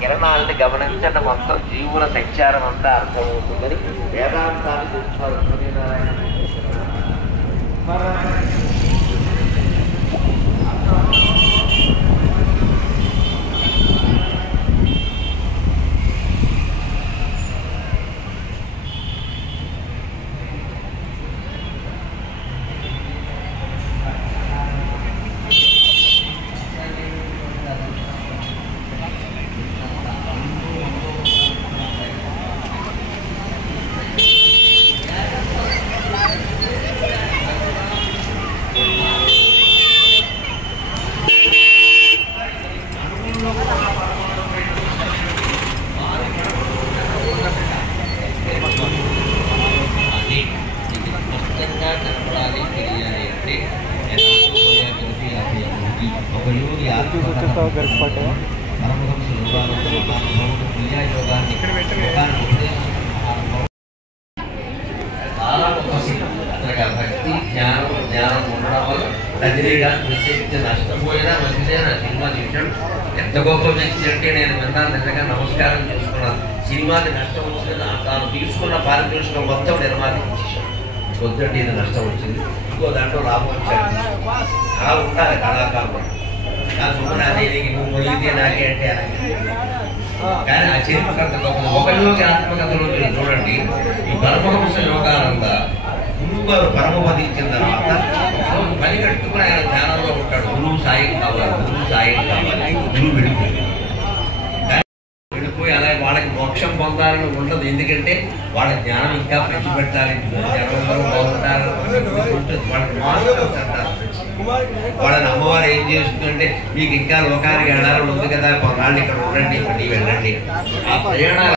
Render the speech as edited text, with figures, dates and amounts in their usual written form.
కిరణాలని గమనించండి, మొత్తం జీవుల సంచారం అంతా అర్థమవుతుందని వేదాంతాన్ని చూస్తున్నారు సూర్యనారాయణ. భక్తి జ్ఞానం ఉండడం వల్ల రజనీకాంత్ ప్రత్యేకించి నష్టపోయినా మంచిదేనా సినిమా చూసాడు. ఎంత గొప్ప వ్యక్తి అంటే నేను విన్నాను, నిజంగా నమస్కారం చేసుకున్నాను. సినిమాకి నష్టం వచ్చింది, తాను తీసుకున్న పారితోషికం మొత్తం నిర్మాణం చేశాడు. వద్దండి ఇది నష్టం వచ్చింది, ఇంకో దాంట్లో లాభం వచ్చాడు. అలా ఉండాలి కళాకారులు. నా చూడనాది నువ్వు మొయ్యితే నాకే అంటే కానీ ఆ చరిత్ర ఒక యోగి ఆత్మకథలో మీరు చూడండి. ఈ పరమహంస యోగానంద గురువుగారు పరమపదించిన తర్వాత పని కట్టుకుని ఆయన ధ్యానంలో ఉంటాడు. గురువు సాయం కావాలి, గురువు సాయం కావాలి. గురువు వెళ్ళిపోయి అలాగే వాళ్ళకి మోక్షం పొందాలని ఉండదు. ఎందుకంటే వాళ్ళ జ్ఞానం ఇంకా పెంచి పెట్టాలి, జనంలో బాగుంటారు ఉంటుంది. వాళ్ళకి మార్క్స్ అంటారు. వాళ్ళని అమ్మవారు ఏం చేస్తుందంటే మీకు ఇంకా లోకానికి వెళ్ళాలని ఉంది కదా, కొన్నాళ్ళు ఇక్కడ ఉండండి, మళ్ళీ వెళ్ళండి. ఆ ప్రయాణాలు